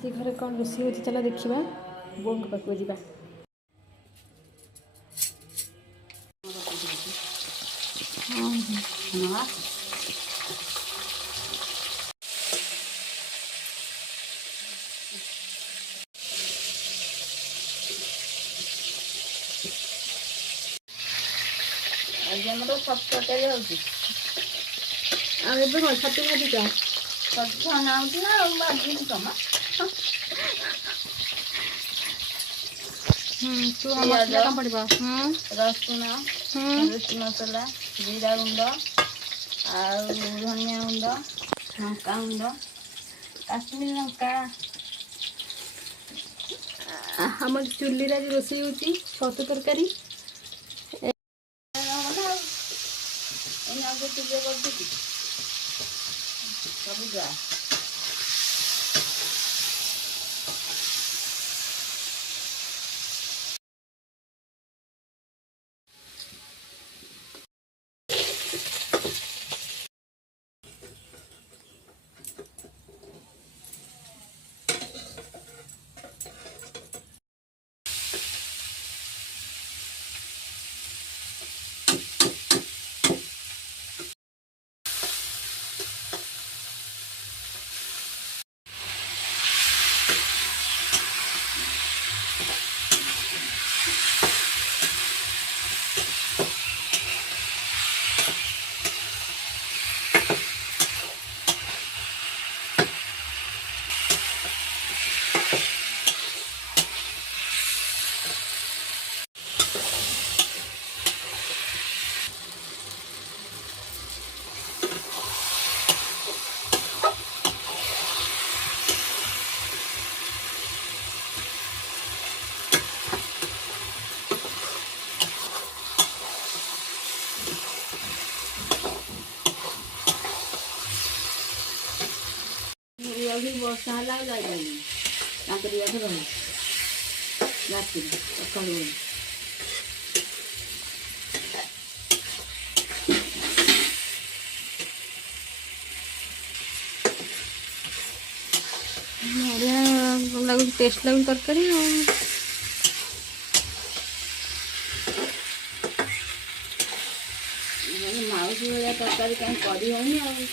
ଆଜି ଘରେ କ'ଣ ରୋଷେଇ ହେଉଛି ଚାଲ ଦେଖିବା। ବୋଉଙ୍କ ପାଖକୁ ଯିବା। ଆଜି ଆମର ଛତୁ ତରକାରୀ ହେଉଛି। ଆଉ ଏବେ କ'ଣ ଛତୁ ଭାଜୁଛ? ଛତୁ ଛଣା ହେଉଛି ନା ଆଉ ଭାଜିନି ଜମା। ମସଲା କ'ଣ ପଡ଼ିବ? ରସୁଣ, ମିର୍ଚି ମସଲା, ଜିରା ଗୁଣ୍ଡ ଆଉ ଧନିଆ ଗୁଣ୍ଡ, ଲଙ୍କା ଗୁଣ୍ଡ, କାଶ୍ମୀର ଲଙ୍କା। ଆମର ଚୁଲିରେ ଆଜି ରୋଷେଇ ହେଉଛି ଛତୁ ତରକାରୀ। ସବୁ ଯା ବର୍ଷା ହେଲା ଆଉ ଯାଇପାରିଲିନି। ତାଙ୍କରି ପାଖେ ରହିଲି ରାତିରେ ସକାଳୁ ଗଲି। ବଢ଼ିଆ ଲାଗୁଛି, ଟେଷ୍ଟ ଲାଗୁଛି ତରକାରୀ ଆଉ। ମାଉସୀ ଭଳିଆ ତରକାରୀ କାହିଁ କରି ହେଉନି ଆଉ।